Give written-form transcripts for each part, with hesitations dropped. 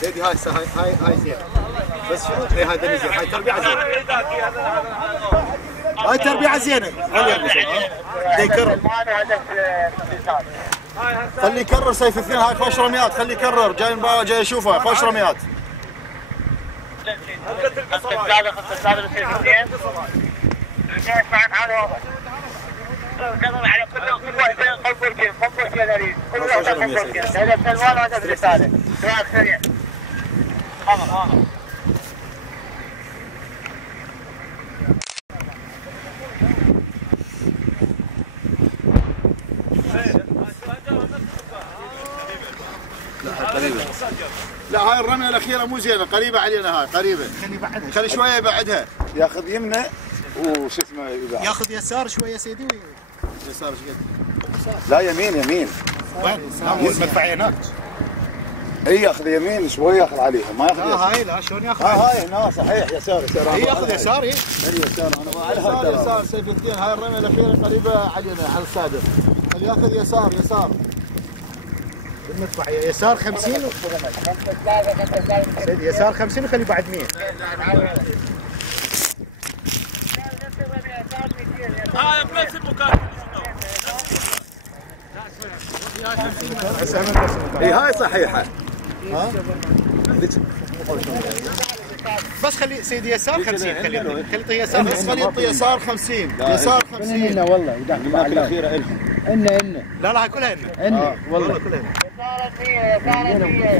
سيدي هاي زين، بس شنو هاي دني زين، هاي تربيعه زينه، هاي تربيعه زينه. خليه يكرر، خليه يكرر سيف اثنين. هاي خوش رميات، خليه يكرر. جاي اشوفه خوش رميات. لا هاي الرمية الأخيرة مو زينة، قريبة علينا. هاي قريبة، خلي شوية يبعدها. ياخذ يمنى وش اسمه يبعد. ياخذ يسار شوية سيدي. يسار ايش قد؟ لا يمين. وين؟ المدفعية هناك. اي ياخذ يمين شوي، ياخذ عليها، ما ياخذ يسار. هاي لا شلون ياخذ؟ هاي هنا صحيح يسار. اي ياخذ يسار. اي يسار. انا يسار سيف الدين. هاي الرمية الأخيرة قريبة علينا على الصادر. خلي ياخذ يسار. المدفعية يسار 50 سيدي، يسار 50 وخلي بعد 100. هاي بس المكان. اي هاي صحيحة. بس خلي سيدي يسار 50. خلي يعطي يسار، بس خلي يعطي يسار 50. يسار 50 هنا والله يدعم على الأخيرة إلهم. إن لا هاي كلها إن والله كلها.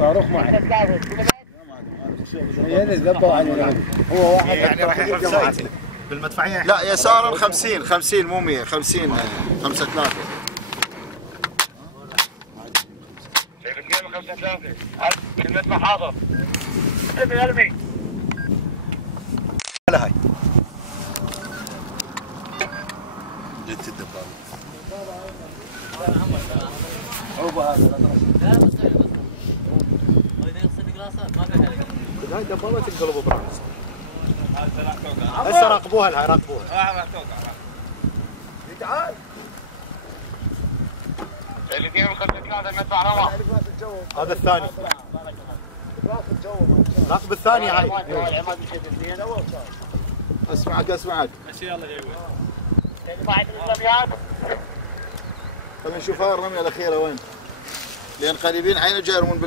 صاروخ معي هنا ذبوا علينا. هو واحد يعني راح يحرق بالمدفعية. لا يسار 50 مو 100. 50 5 3. المدفع حاضر. لا هاي جت الدبابة. هاي دبابة تنقلب براس. هسه راقبوها. راقبوها. تعال. الاثنين من 5-3 المدفع روح. هذا الثاني. راقب الثاني هاي. اسمعك. يلا جاي وين؟ خلينا نشوف هاي الرمية الأخيرة وين. لأن قريبين عينه جاي يرمون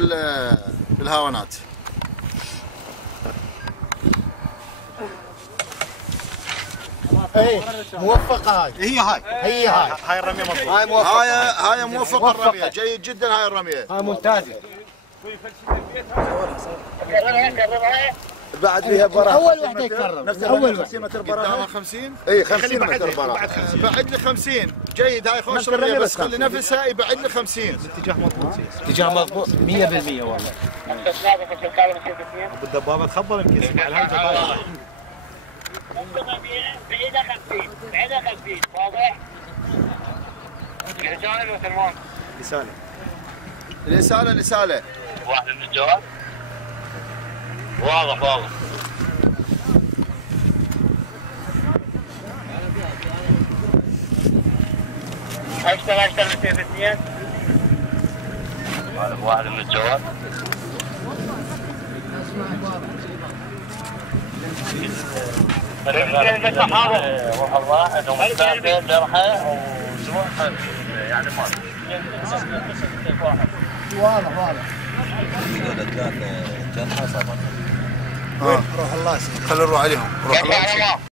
بالهاونات. ايه موفقة هاي. هي الرمية مضبوطة. هاي موفقة. هاي موفقة الرمية، جيد جدا هاي الرمية. هاي ممتازة. بعد فيها براح. أول واحدة يكرر. أول 50 متر براح. قدامها 50. اي 50 متر براح. بعد لي 50. جيد هاي خوش رمية، بس خلي نفسها يبعد لي 50. الاتجاه مضبوط. اتجاه مضبوط 100% والله. بالدبابة تخبر يمكن يسمع لها الجباية. بعيدة 50 واضح؟ الجانب وسلمان. الإسالة. واحد من الجوال. واضح. 10 من سيف 2. واحد من الجوال. روح الله عندهم مسافة جرحى وجروح يعني ما واضح. روح الله. خلينا نروح عليهم. روح الله.